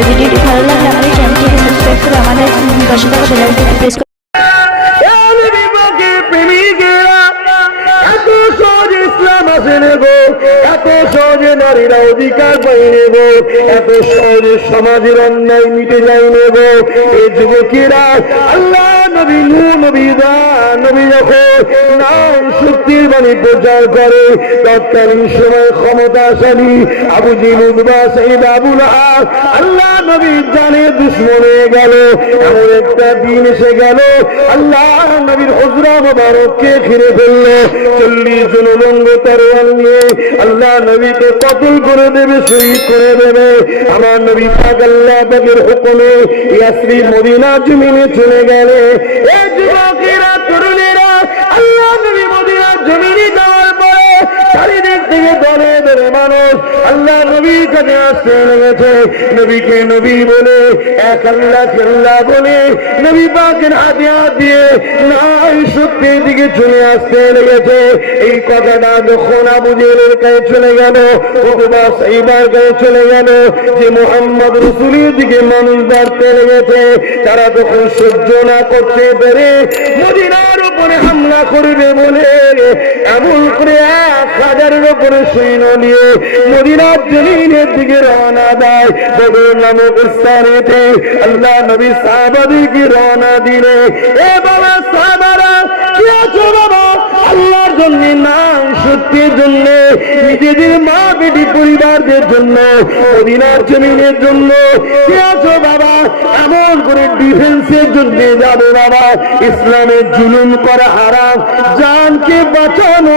ভিডিওটি ভালো লাগলে আমাদের চ্যানেলটিকে সাবস্ক্রাইব করে আমাদের পাশে থাকা বেল আইকনটি প্রেস করে এত সহজে নারীরা অধিকার পাই নেব এত সহজে সমাজের অন্যায় মিটে যাই নেব এই যুবকেরা, আল্লাহ নবী নবী দা, নবী যখন নাম সত্যির বাণী প্রচার করে, তৎকালীন সময় ক্ষমতাশালী আবু জিল উদ্বা আবুল আল্লাহ নবী জানে দুশ্মন হয়ে গেল, এমন একটা দিন এসে গেল। আল্লাহ নবীর হজরা মোবারককে ঘিরে ফেলল। চল্লিশ জন উলঙ্গ তরোয়াল নিয়ে আল্লাহ নবীকে কতল করে দেবে, শহীদ করে দেবে। আমার নবী পাক আল্লাহ হুকুমে ইয়াসরি মদিনা জমিনে চলে গেলে এই মানুষ আল্লাহ নবীর কাছে আসতে লেগেছে নবীকে নবী বলে, এক আল্লাহ খেল্লা বলে, নবী পাকের হাতে হাত দিয়ে নাই সত্যের দিকে চলে আসতে লেগেছে। এই কথাটা যখন আবু জেলের কাছে চলে গেল, অথবা সেইবার কাছে চলে গেল, যে মোহাম্মদ রসুলের দিকে মানুষ বাড়তে লেগেছে, তারা তখন সহ্য না করতে পেরে মদিনার উপরে হামলা করবে বলে এমন করে এক উপরে সৈন্য নিয়ে মদিনার জমিনের দিকে রওনা দেয়। বদর নামক স্থানেতে আল্লাহ নবী সাহাবাদিকে রওনা দিলে। এ বাবা সাহাবারা, কি আছো বাবা? আল্লাহর জন্য নাম সত্যের জন্য, নিজেদের মা বেটি পরিবারদের জন্য মদিনার জমিনের জন্য। কি আছো বাবা? এমন করে ডিফেন্সের জন্য যাবে বাবা। ইসলামের জুলুম করা হারাম। জানকে বাঁচানো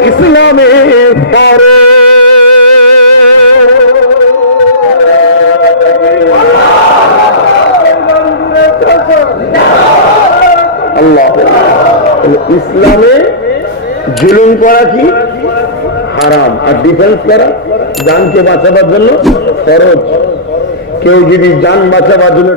ইসলামের ফরজ। আল্লাহ। ইসলামে জুলুম করা কি? হারাম। আর ডিফেন্স করা? জানকে বাঁচাবার জন্য খরচ কেউ যদি জান বাঁচাবার জন্য